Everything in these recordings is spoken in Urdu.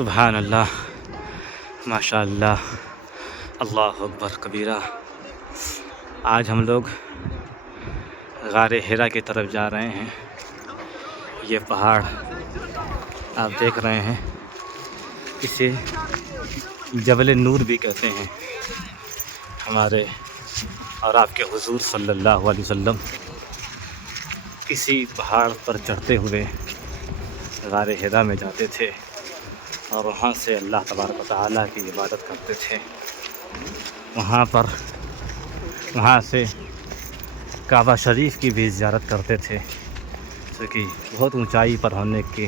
سبحان اللہ، ماشاء اللہ، اللہ اکبر کبیرہ۔ آج ہم لوگ غار حرا کی طرف جا رہے ہیں۔ یہ پہاڑ آپ دیکھ رہے ہیں، اسے جبل نور بھی کہتے ہیں۔ ہمارے اور آپ کے حضور صلی اللہ علیہ وسلم کسی پہاڑ پر چڑھتے ہوئے غار حرا میں جاتے تھے اور وہاں سے اللہ تبارک و تعالیٰ کی عبادت کرتے تھے۔ وہاں سے کعبہ شریف کی بھی زیارت کرتے تھے، کیونکہ بہت اونچائی پر ہونے کی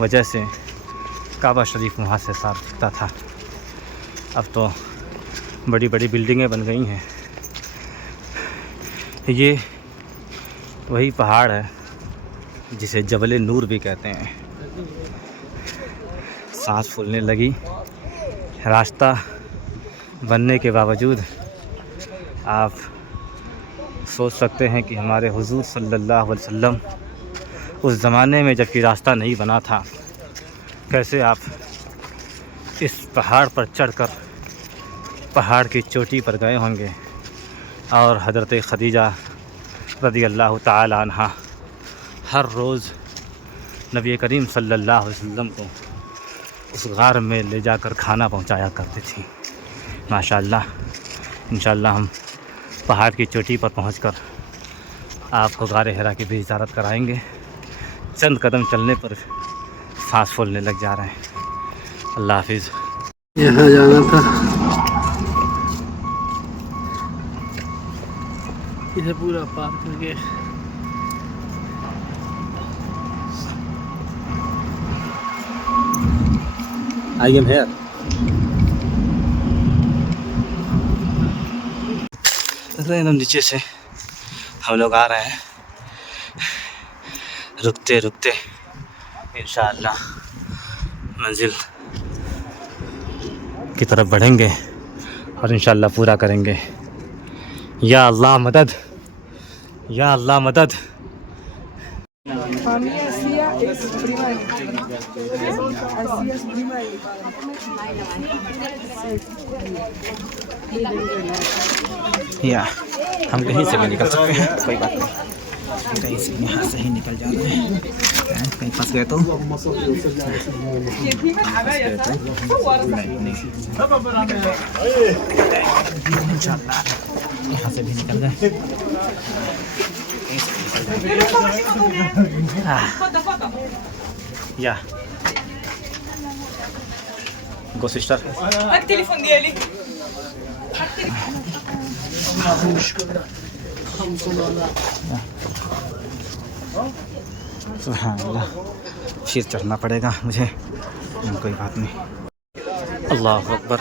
وجہ سے کعبہ شریف وہاں سے صاف دکھتا تھا۔ اب تو بڑی بڑی بلڈنگیں بن گئی ہیں۔ یہ وہی پہاڑ ہے جسے جبل نور بھی کہتے ہیں۔ سانس پھولنے لگی۔ راستہ بننے کے باوجود آپ سوچ سکتے ہیں کہ ہمارے حضور صلی اللہ علیہ وسلم اس زمانے میں جب کہ راستہ نہیں بنا تھا، کیسے آپ اس پہاڑ پر چڑھ کر پہاڑ کی چوٹی پر گئے ہوں گے۔ اور حضرت خدیجہ رضی اللہ تعالی عنہا ہر روز نبی کریم صلی اللہ علیہ وسلم کو اس غار میں لے جا کر کھانا پہنچایا کرتی تھی۔ ماشاءاللہ، انشاءاللہ ہم پہاڑ کی چوٹی پر پہنچ کر آپ کو غار حرا کی بھی زیارت کرائیں گے۔ چند قدم چلنے پر سانس پھولنے لگ جا رہے ہیں۔ اللہ حافظ۔ یہاں جانا تھا، اسے پورا پار کر کے I am here۔ نیچے سے ہم لوگ آ رہے ہیں، رکتے رکتے انشاءاللہ منزل کی طرف بڑھیں گے اور انشاءاللہ پورا کریں گے۔ یا اللہ مدد، یا اللہ مدد۔ یا ہم کہیں سے بھی نکل سکتے ہیں، کوئی بات نہیں، کہیں سے یہاں سے ہی نکل جاتے ہیں۔ کہیں پھنس گئے تو انشاءاللہ یہاں سے بھی نکل گئے۔ یا گو سسٹر، التليفون ديالي سبحان اللہ، پھر چڑھنا پڑے گا مجھے، کوئی بات نہیں۔ اللہ اکبر،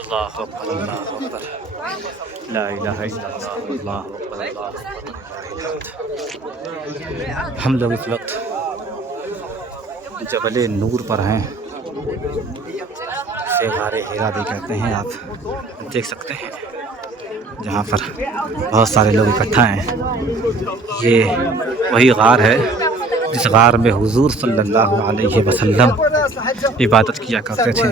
اللہ اکبر، اللہ اکبر، لا الہ الا اللہ، اللہ اکبر، اللہ اکبر۔ ہم لوگ اس وقت جبل نور پر ہیں، اسے غار حرا بھی کہتے ہیں۔ آپ دیکھ سکتے ہیں جہاں پر بہت سارے لوگ اکٹھا ہیں۔ یہ وہی غار ہے جس غار میں حضور صلی اللہ علیہ وسلم عبادت کیا کرتے تھے۔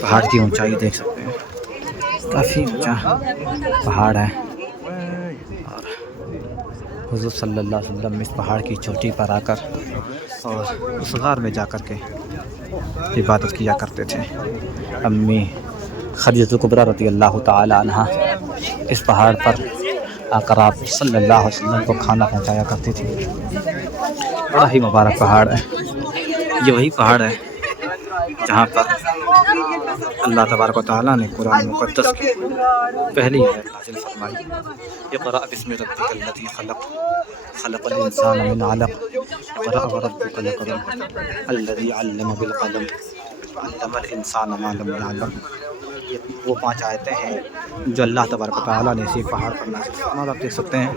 پہاڑ کی اونچائی دیکھ سکتے ہیں، کافی اونچا پہاڑ ہے، اور حضور صلی اللہ علیہ وسلم اس پہاڑ کی چوٹی پر آ کر اور اس غار میں جا کر کے عبادت کیا کرتے تھے۔ امی خدیجہ کبریٰ رضی اللہ تعالی عنہا اس پہاڑ پر آ کر آپ صلی اللہ علیہ وسلم کو کھانا پہنچایا کرتی تھی۔ بڑا ہی مبارک پہاڑ ہے۔ یہ وہی پہاڑ ہے جہاں پر اللہ تبارک و تعالیٰ نے قرآن مقدس کی پہلی آیت نازل فرمائی، اقرأ بسم ربک الذی خلق، خلق الانسان من علق، اقرأ وربک الاکرم الذی علم بالقلم، علم الانسان ما لم يعلم۔ یہ وہ 5 آیتیں ہیں جو اللہ تبارک و تعالیٰ نے اسی پہاڑ پر نازل فرمائی۔ آپ دیکھ سکتے ہیں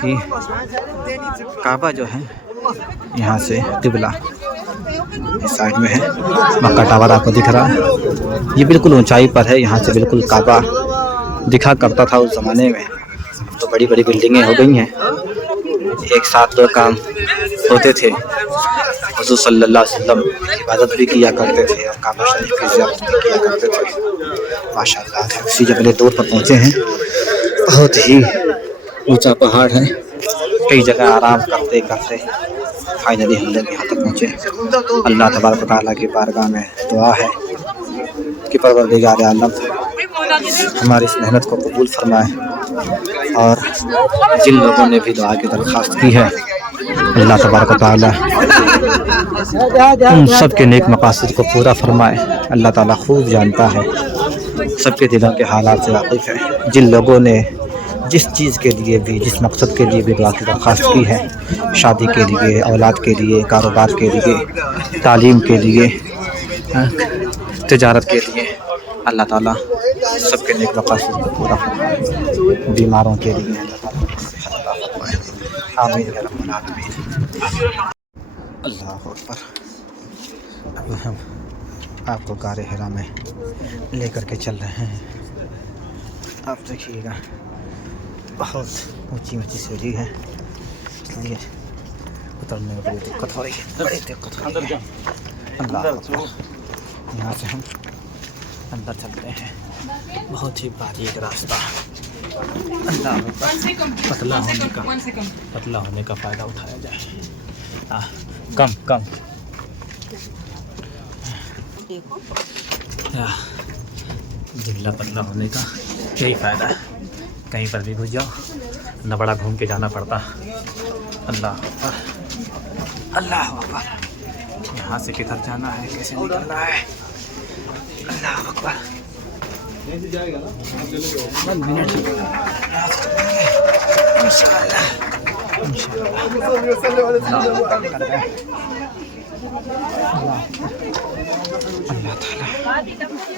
کہ کعبہ جو ہے یہاں سے قبلہ اس سائڈ میں ہے، مکہ ٹاور آپ کو دکھ رہا ہے۔ یہ بالکل اونچائی پر ہے، یہاں سے بالکل کعبہ دکھا کرتا تھا اس زمانے میں۔ تو بڑی بڑی بلڈنگیں ہو گئی ہیں، ایک ساتھ 2 کام ہوتے تھے۔ حضور صلی اللہ علیہ وسلم عبادت بھی کیا کرتے تھے اور کعبہ شریف کی زیارت بھی کیا کرتے تھے ماشاء اللہ. اسی جبل طور پر پہنچے ہیں. بہت ہی اونچا پہاڑ ہے. کئی جگہ آرام کرتے کرتے فائنلی ہم لوگ یہاں تک پہنچے. اللہ تبارک و تعالیٰ کی بارگاہ میں دعا ہے کہ پروردگار عالم ہماری اس محنت کو قبول فرمائے اور جن لوگوں نے بھی دعا کی درخواست کی ہے اللہ تبارک و تعالیٰ ان سب کے نیک مقاصد کو پورا فرمائے. اللہ تعالیٰ خوب جانتا ہے, سب کے دلوں کے حالات سے واقف ہے. جن لوگوں نے جس چیز کے لیے بھی, جس مقصد کے لیے بھی دعا کی درخواست کی ہے, شادی کے لیے, اولاد کے لیے, کاروبار کے لیے, تعلیم کے لیے, تجارت کے لیے, اللہ تعالیٰ سب کے نیک مقاصد کو پورا فرمائے. بیماروں کے لیے اللہ تعالیٰ صحت عطا فرمائے. آمین یا رب العالمین. اللہ اکبر. اب ہم آپ کو غار حرا میں لے کر کے چل رہے ہیں. آپ دیکھیے گا بہت اونچی اونچی سیڑھی ہے, اس لیے اترنے میں بڑی دقت ہو رہی ہے, بڑی دقت ہو رہی ہے. اللہ اکبر. یہاں سے ہم اندر چلتے ہیں. بہت ہی باریک راستہ. اللہ اکبر. پتلا ہونے کا فائدہ اٹھایا جائے. کم دبلا پتلا ہونے کا یہی فائدہ ہے. کہیں پر بھی گھس جاؤ نہ بڑا گھوم کے جانا پڑتا. اللہ اکبر. اللہ اکبر. یہاں سے کدھر جانا ہے, کیسے نکلنا ہے؟ اللہ اکبر. انشاءاللہ اللہ تعالیٰ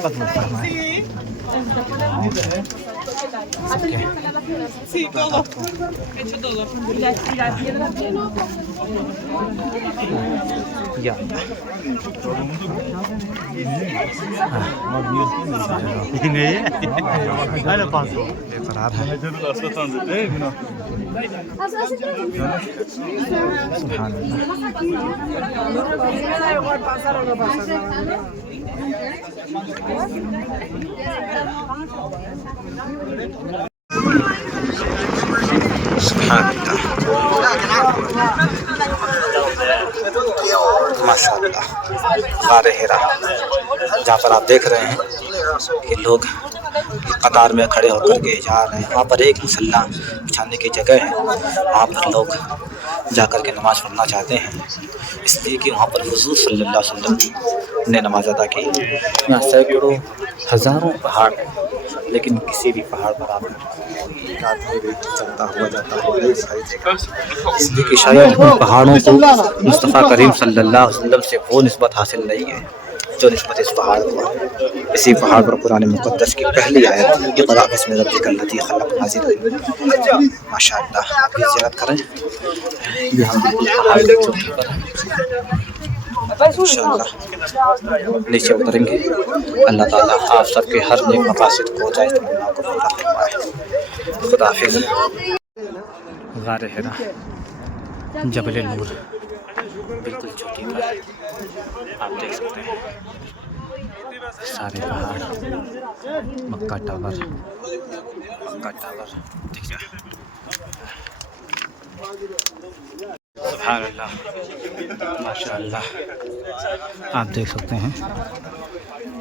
قبول فرمائے. یا قرار ہے. سبحان اللہ. سبحان اللہ. ماشاء اللہ. غار حرا جہاں پر آپ دیکھ رہے ہیں کہ لوگ قطار میں کھڑے ہو کر کے جا رہے ہیں. وہاں پر ایک مسلح بچھانے کی جگہ ہے, وہاں پر لوگ جا کر کے نماز پڑھنا چاہتے ہیں, اس لیے کہ وہاں پر حضور صلی اللہ علیہ وسلم نے نماز ادا کی. یہاں سینکڑوں ہزاروں پہاڑ ہیں, لیکن کسی بھی پہاڑ پر آپ چلتا ہوا جاتا ہوا اس لیے کہ شاید ان پہاڑوں کو مصطفیٰ کریم صلی اللہ علیہ وسلم سے وہ نسبت حاصل نہیں ہے جو نسبت اس پہاڑ کو. اسی پہاڑ پر قرآن مقدس کی پہلی آیت اقرأ بسم ربک الذی خلق نازل ہے. ماشاء اللہ. آپ کی زیارت کریں. یہ ہم بالکل پہاڑ کی چوٹی پر ہیں. انشاءاللہ نیچے اتریں گے. اللہ تعالیٰ آپ سب کے ہر نیک مقاصد کو جائز تمنا کو پورا فرمائے. خدا حافظ. غار حرا جبل نور بالکل چوٹی پر آپ دیکھ سکتے ہیں. سارے پہاڑ, مکہ ٹاور دیکھ جائے. سبحان اللہ. ماشاء اللہ. آپ دیکھ سکتے ہیں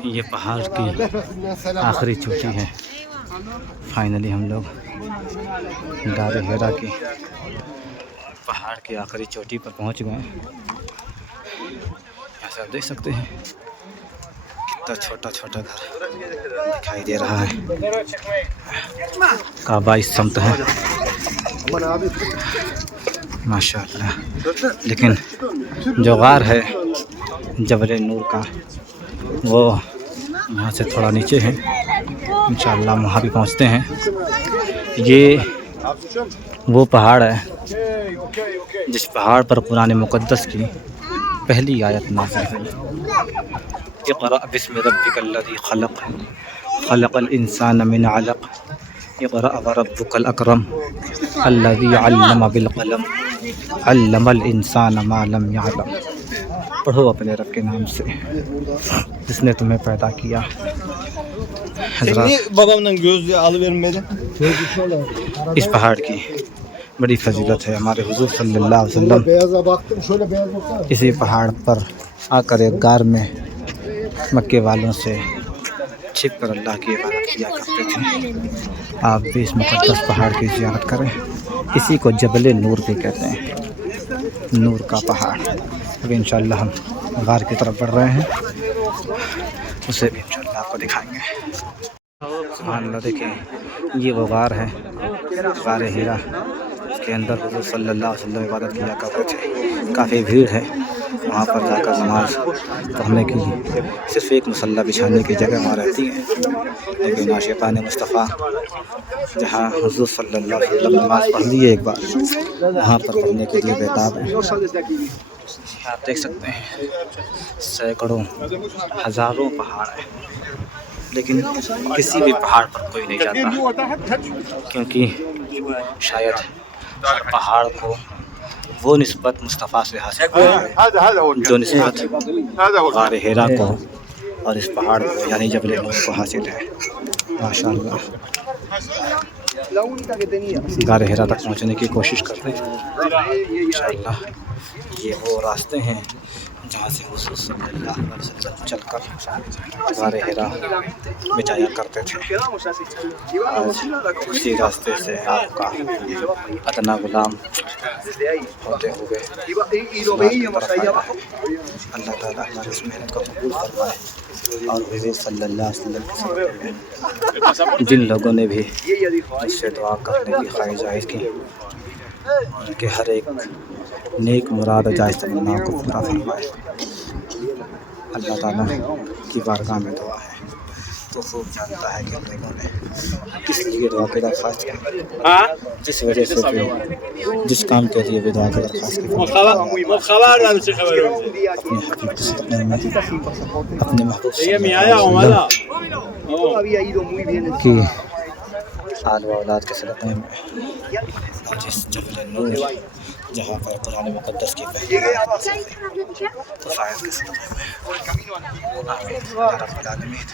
یہ پہاڑ کی آخری چوٹی ہے. فائنلی ہم لوگ غار حرا کی پہاڑ کی آخری چوٹی پر پہنچ گئے ہیں. ایسا آپ دیکھ سکتے ہیں کتنا چھوٹا چھوٹا گھر دکھائی دے رہا ہے. کعبہ اس سمت ہے ماشاء اللہ. لیکن جو غار ہے جبل نور کا وہ یہاں سے تھوڑا نیچے ہے. انشاءاللہ وہاں بھی پہنچتے ہیں. یہ وہ پہاڑ ہے جس پہاڑ پر قرآن مقدس کی پہلی آیت نازل ہوئی. اقرأ بسم ربک الذی خلق خلق الانسان من علق اقرأ وربک الاکرم الذی علم بالقلم علم الانسان ما لم يعلم. پڑھو اپنے رب کے نام سے جس نے تمہیں پیدا کیا. حضرات Babamdan gözlüğü alıvermedi. اس پہاڑ کی بڑی فضیلت ہے. ہمارے حضور صلی اللہ علیہ وسلم Beyaza baktım şöyle beyaz baksana. اسی پہاڑ پر آ کر ایک غار میں مکے والوں سے چھپ کر اللہ کی عبادت کیا کرتے تھے. آپ بھی اس مقدس پہاڑ کی زیارت کریں. اسی کو جبل نور بھی کہتے ہیں, نور کا پہاڑ. ابھی انشاءاللہ ہم غار کی طرف بڑھ رہے ہیں, اسے بھی انشاءاللہ آپ کو دکھائیں گے. سبحان اللہ, دیکھیں یہ وہ غار ہے, غار ہیرا. اس کے اندر حضور صلی اللہ علیہ وسلم عبادت کیا کرتے تھے. کافی بھیڑ ہے وہاں پر جا کر نماز پڑھنے کی. صرف ایک مصلی بچھانے کی جگہ وہاں رہتی ہے, لیکن عاشقان مصطفیٰ جہاں حضور صلی اللہ علیہ وسلم نماز پڑھ لی ہے ایک بار, وہاں پر پڑھنے کے لیے بےتاب ہے. آپ دیکھ سکتے ہیں سینکڑوں ہزاروں پہاڑ ہیں, لیکن کسی بھی پہاڑ پر کوئی نہیں جاتا, کیونکہ شاید ہر پہاڑ کو وہ نسبت مصطفیٰ سے حاصل ہے جو نسبت غار ہیرا کو اور اس پہاڑ کو یعنی جبل نور کو حاصل ہے. ماشاءاللہ غار ہیرا تک پہنچنے کی کوشش کرتے ہیں انشاءاللہ. یہ وہ راستے ہیں جہاں سے حضور صلی اللہ علیہ وسلم چل کر غار ہیرا میں جایا کرتے تھے. آج اسی راستے سے آپ کا ادنا غلام ہوتے ہوئے اللہ تعالیٰ ہماری اس محنت کو قبول فرمائے. اور حضور صلی اللہ علیہ وسلم جن لوگوں نے بھی اس سے دعا کرنے کی خواہش ظاہر کی, ان کے ہر ایک نیک مراد جائز تمنا کو پورا فرمائے. اللہ تعالیٰ کی بارگاہ میں دعا ہے تو خوب جانتا ہے کہ ہم لوگوں نے کس لیے دعا کی درخواست کی, جس وجہ سے بھی جس کام کے لیے بھی دعا کی درخواست کی, اپنے محبوب صلی اللہ علیہ وسلم کی آل و اولاد کے صدقے میں, اور جس جبل نور جہاں پر قرآن مقدس کی پہلی تو فائز کے صدقے میں. آمین یا رب العالمین.